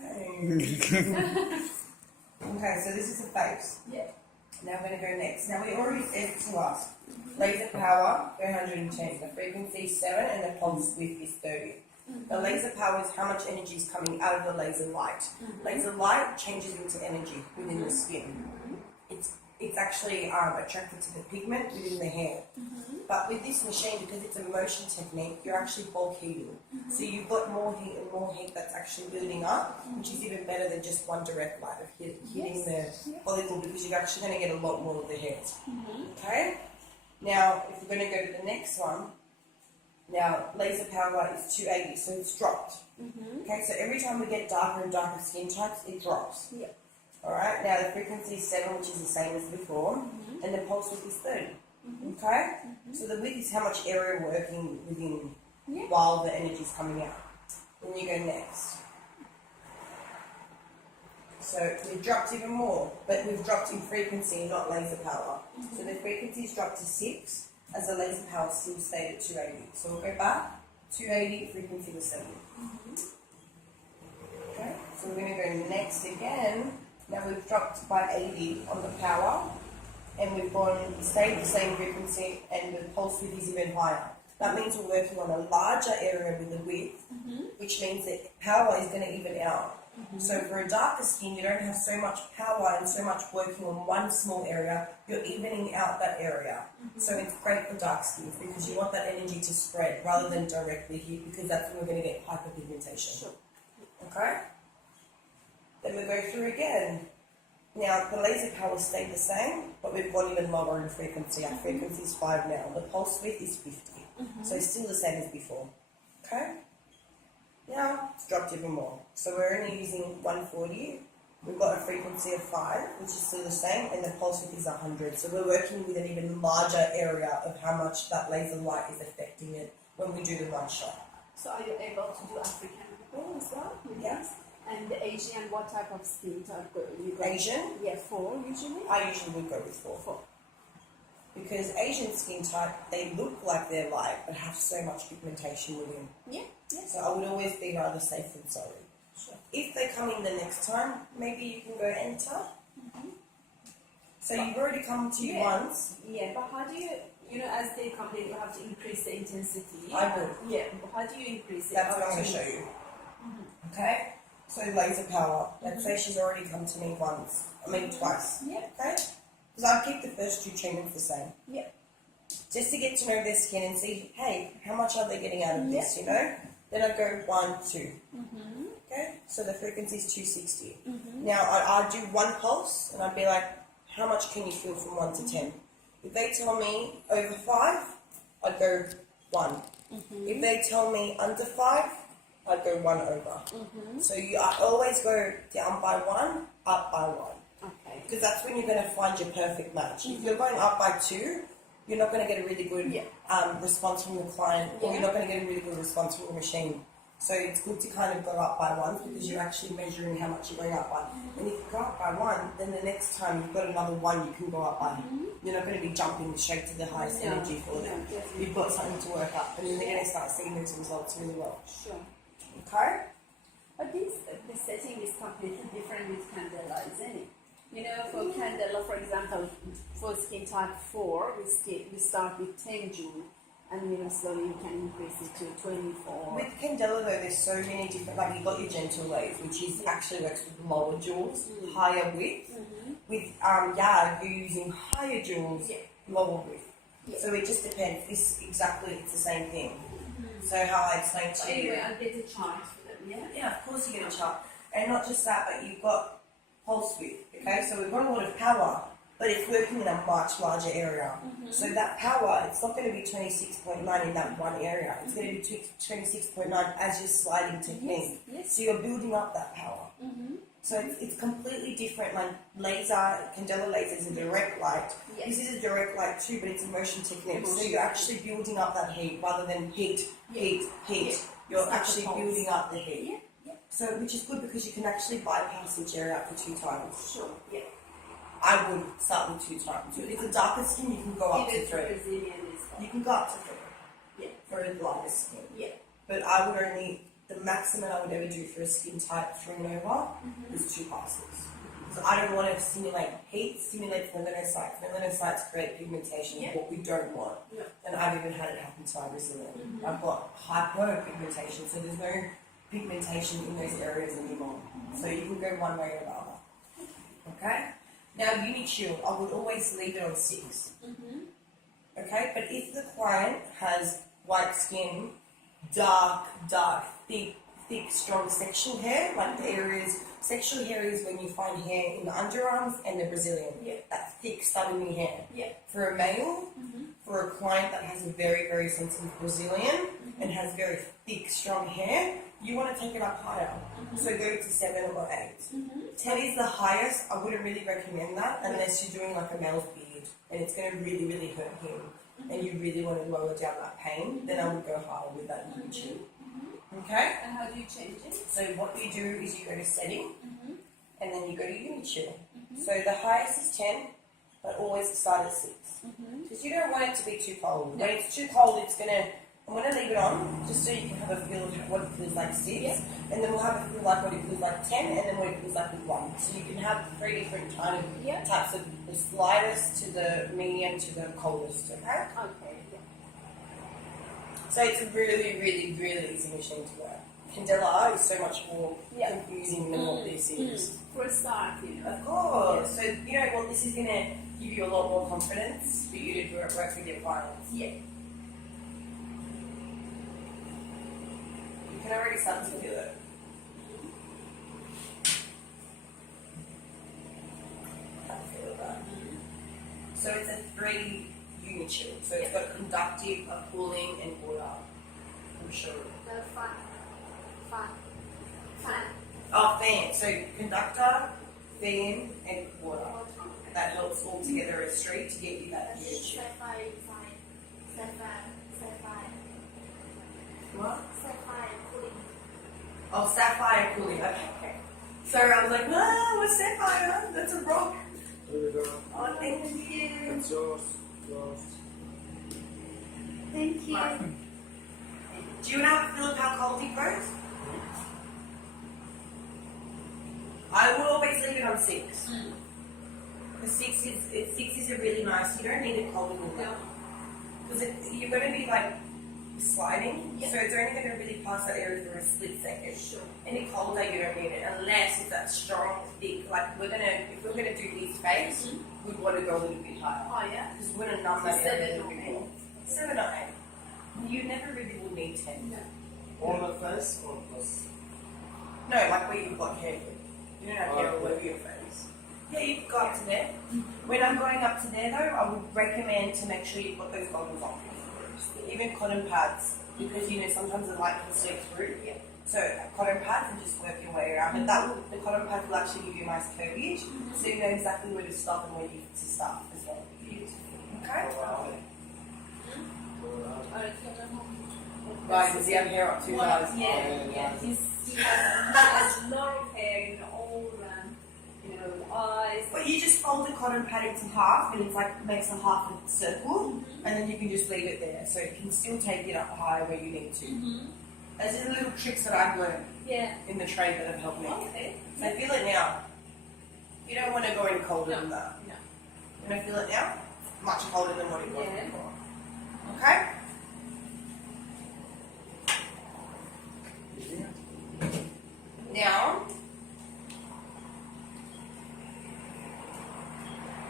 Okay. Okay, so this is the face. Yeah. Now I'm going to go next. Now we already said to us, laser power 110, the frequency is 7, and the pulse width is 30. The laser power is how much energy is coming out of the laser light. Laser light changes into energy within the skin. It's actually attracted to the pigment within the hair. But with this machine, because it's a motion technique, you're actually bulk heating. So you've got more heat and more heat that's actually building up, which is even better than just one direct light of hitting the follicle, because you're actually going to get a lot more of the hairs. Okay? Now, if we're going to go to the next one, now laser power is 280, so it's dropped. Okay, so every time we get darker and darker skin types, it drops. Alright, now the frequency is 7, which is the same as before, and the pulse width is 30. Okay? So the width is how much area we're working within while the energy is coming out. Then you go next. So we've dropped even more, but we've dropped in frequency, not laser power. So the frequency is dropped to 6, as the laser power still stayed at 280. So we'll go back, 280, frequency was 70. Okay, so we're going to go next again. Now we've dropped by 80 on the power, and we've stayed the same frequency, and the pulse width is even higher. That means we're working on a larger area with the width, which means that power is going to even out. So for a darker skin, you don't have so much power and so much working on one small area, you're evening out that area. So it's great for dark skins because you want that energy to spread rather than directly hit, because that's when we're going to get hyperpigmentation. Okay? Then we go through again. Now, the laser power stayed the same, but we've gone even lower in frequency. Our frequency is 5 now. The pulse width is 50. So it's still the same as before. Okay? Now, it's dropped even more. So we're only using 140. We've got a frequency of 5, which is still the same, and the pulse width is 100. So we're working with an even larger area of how much that laser light is affecting it when we do the one shot. So are you able to do African people as well? Yes. And the Asian, what type of skin type you go? Asian? Yeah, 4 usually. I usually would go with 4. Because Asian skin type, they look like they're light, but have so much pigmentation within. Yeah. So I would always be rather safe than sorry. If they come in the next time, maybe you can go enter. So you've already come to once. Yeah, but how do you, as they come in, you have to increase the intensity. I would. Yeah, but how do you increase it? That's what I'm going to show you. Okay? So laser power. Let's say she's already come to me twice. Yeah. Okay? Because I'd keep the first 2 treatments the same. Yeah. Just to get to know their skin and see, hey, how much are they getting out of this, Then I'd go 1, 2. Okay? So the frequency is 260. Now, I'd do 1 pulse, and I'd be like, how much can you feel from 1 to 10? If they tell me over 5, I'd go 1. If they tell me under 5, I'd go 1 over. So I always go down by 1, up by 1. Okay. Because that's when you're going to find your perfect match. If you're going up by 2, you're not going to get a really good response from the client, or you're not going to get a really good response from the machine. So it's good to kind of go up by 1 because you're actually measuring how much you're going up by. And if you go up by 1, then the next time you've got another 1 you can go up by. You're not going to be jumping straight to the highest energy for them. You've got something to work up, and then they're going to start seeing those results really well. Sure. Okay? But the setting is completely different with candela, isn't it? For candela, for example, for skin type 4, we start with 10 joule, and slowly you can increase it to 24. With candela though, there's so many different, like you've got your gentle wave, which is actually works with lower joules, higher width. With you're using higher joules, lower width. So it just depends. It's the same thing. So how I explained to you. Anyway, I'll get a chart for them, Yeah, of course you get a chart. And not just that, but you've got pulse width, okay? So we've got a lot of power, but it's working in a much larger area. So that power, it's not going to be 26.9 in that one area. It's going to be 26.9 as you're sliding technique. So you're building up that power. So it's completely different. Like candela laser is a direct light. This is a direct light too, but it's a motion technique. So you're actually building up that heat rather than heat. You're actually building up the heat. So, which is good because you can actually bypass each area up to 2 times. Sure. Yeah. I would start with 2 times. If it's a darker skin, you can go up to 3. You can go up to 3. For a lighter skin. But I would only the maximum I would ever do for a skin type 3 and over is 2 passes. So I don't want to stimulate heat, stimulate melanocytes. Melanocytes create pigmentation, what we don't want. And I've even had it happen to my Brazilian. I've got hyperpigmentation, so there's no pigmentation in those areas anymore. So you can go one way or the other. Okay? Now, unit shield, I would always leave it on 6. Okay? But if the client has white skin, dark, thick, strong sexual hair, like the areas, sexual hair is when you find hair in the underarms and the Brazilian. That thick, stubborn hair. For a male, for a client that has a very, very sensitive Brazilian and has very thick, strong hair, you want to take it up higher. So go to 7 or 8. 10 is the highest. I wouldn't really recommend that unless you're doing like a male's beard and it's going to really, really hurt him and you really want to lower down that pain, then I would go higher with that unit. Okay? And how do you change it? So what you do is you go to setting and then you go to unit shield. So the highest is 10, but always start at 6. Because you don't want it to be too cold. When it's too cold, I'm going to leave it on just so you can have a feel of what it feels like 6. And then we'll have a feel like what it feels like 10 and then what it feels like with 1. So you can have 3 different types of the slightest to the medium to the coldest, okay? Okay, So it's a really, really, really easy machine to work. Candela is so much more confusing than what this is. For a start, Of course. So, this is going to give you a lot more confidence for you to work with your clients. You can already start to feel it. I feel that. So it's a 3 unit shield. So it's got conductive, a cooling, and water. I'm sure. fan. Oh, fan. So conductor, fan, and water. That helps all together as 3 to get you that unit shield. What? Oh, sapphire cooling. Okay. So I was like, what's sapphire? That's a rock. Here we go. Oh, thank you. It's yours. Thank you. Right. Do you have a feel of how cold it goes? I will always leave it on 6. The 6 is a really nice. You don't need it cold in there because you're going to be like sliding, so it's only going to really pass that area for a split second. Any colder, you don't need it unless it's that strong, thick. Like if we're gonna do his face, we'd want to go a little bit higher. Because we're gonna numb that area a little bit more. 7 or 8. You never really will need 10. On the face or plus? No, like where you've got hair. You don't have hair all over your face. Yeah, you can go up to there. When I'm going up to there though, I would recommend to make sure you've got those goggles on. Even cotton pads, because sometimes the light can slip through. So cotton pads and just work your way around. But the cotton pads will actually give you a nice curvage, so you know exactly where to stop and where you to start as well. Okay? Right, does he have hair up too high? He has a lot of hair, all around, eyes. But you just fold the cotton pad into half, and it's like makes a half a circle, and then you can just leave it there, so it can still take it up higher where you need to. Those are the little tricks that I've learned in the trade that have helped me. So feel it now. You don't want to go any colder than that. You want to feel it now? Much colder than what it was before. Okay? Now,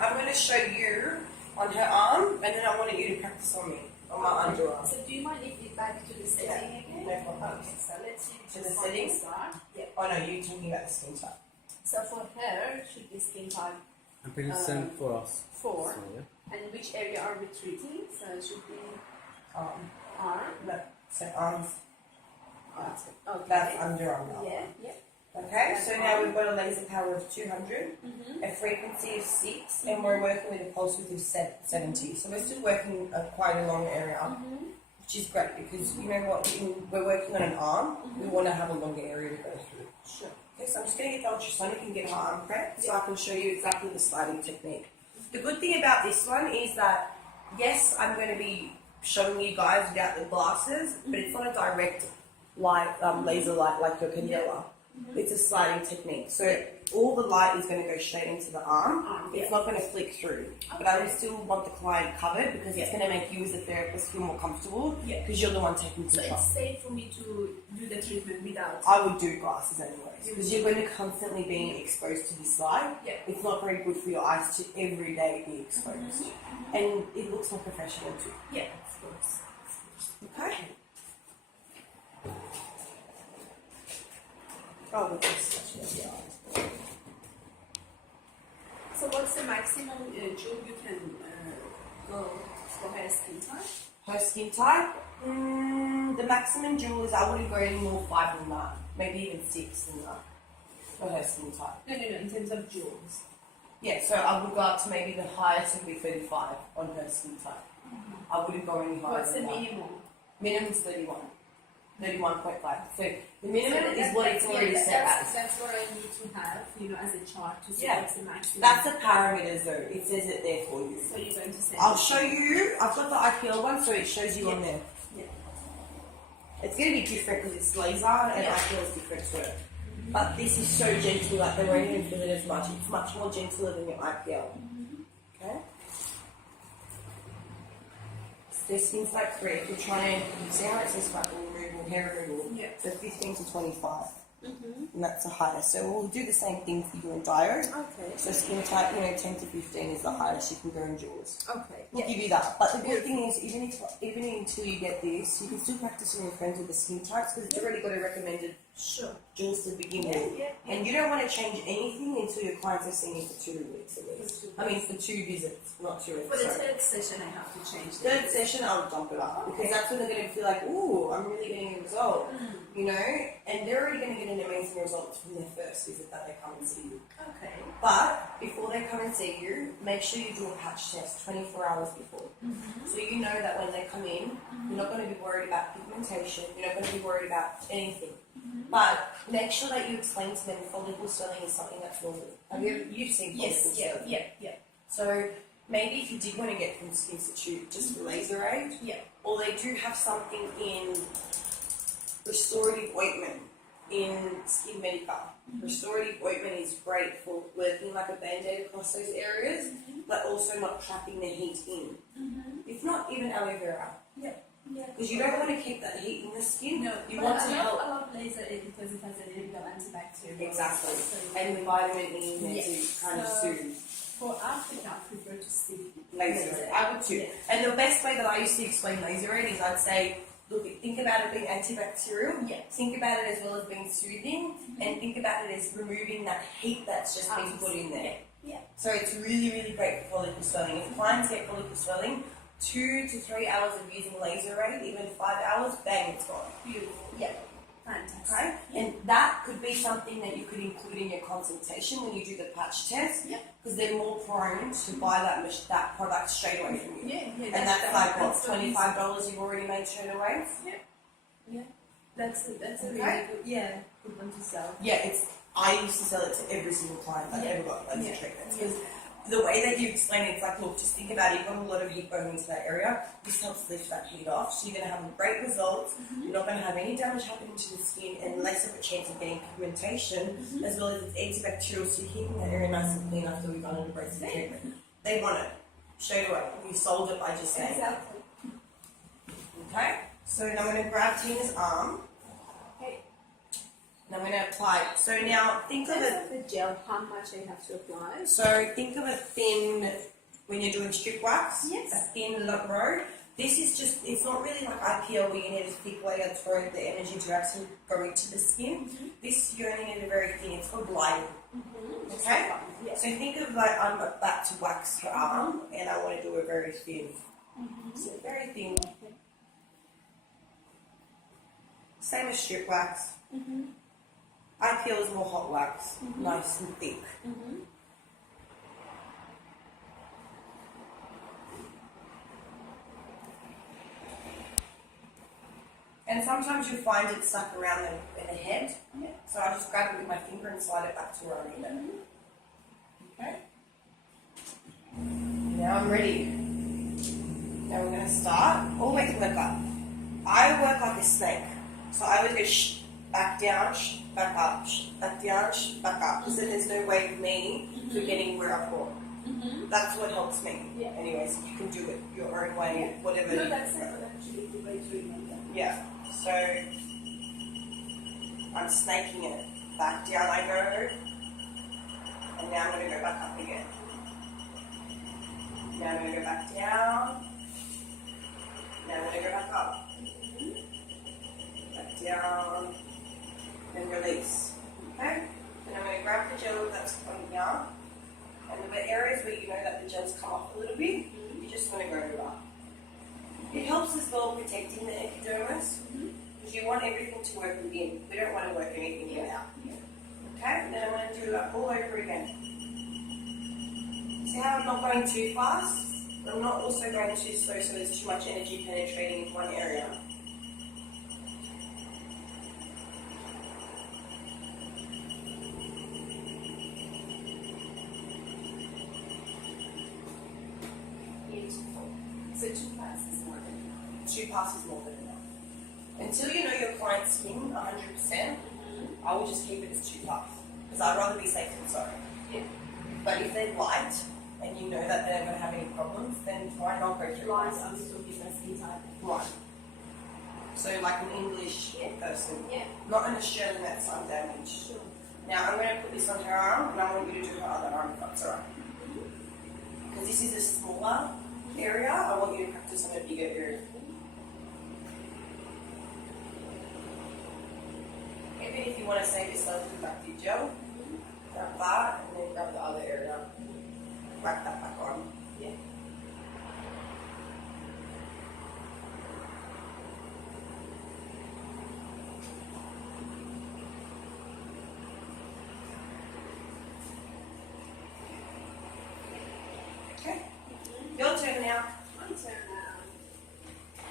I'm going to show you on her arm, and then I want you to practice on me, on my underarm. So do you mind if we back to the setting again? No problem. Okay, so let's To the setting? start. Oh no, you're talking about the skin type. So for her, it should be skin type I'm pretty same for us. 4. So, yeah. And which area are we treating? So it should be arm. No, so arms. That's it. Okay. That's underarm now. Yeah. Okay, so now we've got a laser power of 200, a frequency of 6, and we're working with a pulse width of 70. So we're still working quite a long area, which is great because you know what, when we're working on an arm, we want to have a longer area to go through. Sure. Okay, so I'm just going to get the ultrasonic and get my arm prepped so I can show you exactly the sliding technique. The good thing about this one is that, yes, I'm going to be showing you guys without the glasses, but it's not a direct light, laser light like your candela. It's a sliding technique. So all the light is going to go straight into the arm. It's not going to flick through. But I would still want the client covered because it's going to make you as a therapist feel more comfortable because you're the one taking So control. it's safe for me to do the treatment without. I would do glasses anyways because you're going to constantly be exposed to this light. Yeah. It's not very good for your eyes to every day be exposed. And it looks more professional too. Yeah, of course. Okay? Oh, look, this So what's the maximum joule you can go for her skin type? Her skin type, the maximum jewel is I wouldn't go any more 5 than that, maybe even 6 than that for her skin type. No, in terms of joules. Yeah, so I would go up to maybe the highest would be 35 on her skin type. I wouldn't go any higher What's the than that. minimum? Minimum is 31. 31.5. So the minimum is what it's already set as. That's what I need to have, as a chart to see Yeah. what's the maximum. That's the parameters though. It says it there for you. So you're going to say. I'll show you. I've got the IPL one, so it shows you on there. Yeah. It's going to be different because it's laser and IPL is different to it. But this is so gentle that they won't even feel it as much. It's much more gentler than your IPL. Okay? Their skin's like 3. If you're trying to see how it says freckle removal, hair removal. Yeah. So 15 to 25. And that's the highest. So we'll do the same thing for you in Diode. Okay. So skin type, 10 to 15 is the highest you can go in jewels. Okay. We'll give you that. But the good thing is, even until you get this, you can still practice on your friends with the skin types because it's already got a recommended Sure. jewels to begin Yeah, with. yeah. And you don't want to change anything until your clients have seen you for 2 weeks at least. I mean, for 2 visits, not 2 weeks. For the sorry. third session, I have to change. Third session, I'll dump it up because that's when they're going to feel like, ooh, I'm really getting a result, and they're already going to get an amazing result from their first visit that they come and see you. Okay. But before they come and see you, make sure you do a patch test 24 hours before. So you know that when they come in, you're not going to be worried about pigmentation, you're not going to be worried about anything. But make sure that you explain to them follicle swelling is something that's normal. You've seen follicle swelling? Yeah. So maybe if you did want to get from Skin Institute just for laser aid, or they do have something in restorative ointment in Skin Medica. Restorative ointment is great for working like a band-aid across those areas, but also not trapping the heat in. If not, even aloe vera. Yeah. Because you don't want to keep that heat in the skin. No, you want to help. I love laser aid because it has a little bit of antibacterial. Exactly. So And the vitamin E in there to kind of So, soothe. For Africa, I prefer to stick Laser aid. I would too. Yeah. And the best way that I used to explain laser aid is I'd say, look, think about it being antibacterial. Yeah. Think about it as well as being soothing, and think about it as removing that heat that's just been put in there. Yeah. So it's really, really great for follicle swelling. If clients get follicle swelling, 2 to 3 hours of using laser aid, even 5 hours, bang, it's gone. Beautiful. Yeah. Fantastic. Okay? And that could be something that you could include in your consultation when you do the patch test, because they're more prone to buy that product straight away from you. Yeah. And that's like what, so $25 you've already made straight away? Yeah. That's a really Okay. good, good one to sell. Yeah, I used to sell it to every single client that ever got laser treatments. Because the way that you explain it, it's like, look, just think about it, you've got a lot of heat going into that area, this helps lift that heat off, so you're going to have a great result, you're not going to have any damage happening to the skin, and less of a chance of getting pigmentation, as well as it's antibacterial, so you're keeping that area nice and clean after we've done an abrasive treatment. They want it, straight away. You sold it by just saying. Exactly. Okay, so now I'm going to grab Tina's arm, and I'm going to apply it. So now think of it. The gel, how much I have to apply? So think of a thin, when you're doing strip wax, Yes. a thin row. This is just, it's not really like IPL where you need a thick layer for the energy to actually go into the skin. This, you only need a very thin, it's called lighting. Okay? So think of like I'm about to wax her arm and I want to do it very thin. So very thin. Same as strip wax. IPL is more hot wax, nice and thick. And sometimes you find it stuck around the head. So I just grab it with my finger and slide it back to where I need it. Okay. Now I'm ready. Now we're going to start. Always work up. I work like a snake. So I always go back down, back up, back down, back up. So there's no way of me forgetting where I've gone. That's what helps me. Yeah. Anyways, you can do it your own way, whatever. No, that's actually the way to remember. Yeah. So I'm snaking it. Back down I go. And now I'm going to go back up again. Now I'm going to go back down. Now I'm going to go back up. Back down. And release. Okay? Then I'm going to grab the gel that's on here. And the areas where you know that the gel's come off a little bit, you just want to go over. It helps as well protecting the epidermis. Because you want everything to work within. We don't want to work anything out. Okay? And then I'm going to do that all over again. See how I'm not going too fast? But I'm not also going too slow so there's too much energy penetrating in one area. Beautiful. So 2 passes more than enough. 2 passes more than enough. Until you know your client's skin 100%, I will just keep it as 2 passes. Because I'd rather be safe than sorry. Yeah. But if they're light and you know that they're not going to have any problems, then why not go 3 Lines passes? on the business skin type. Right. So like an English person, Yeah. not an Australian that's sun damaged. Sure. Now I'm going to put this on her arm and I want you to do her other arm if that's alright. Because this is a smaller area, I want you to practice on a bigger area. Even if you want to save yourself with active gel, grab that and then grab the other area. Wrap that back on. Yeah. Okay? Your turn now. My turn now.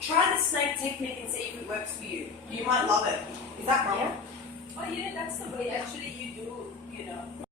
Try the snake technique and see if it works for you. You might love it. Is that wrong? Oh yeah, that's the way actually you do, you know.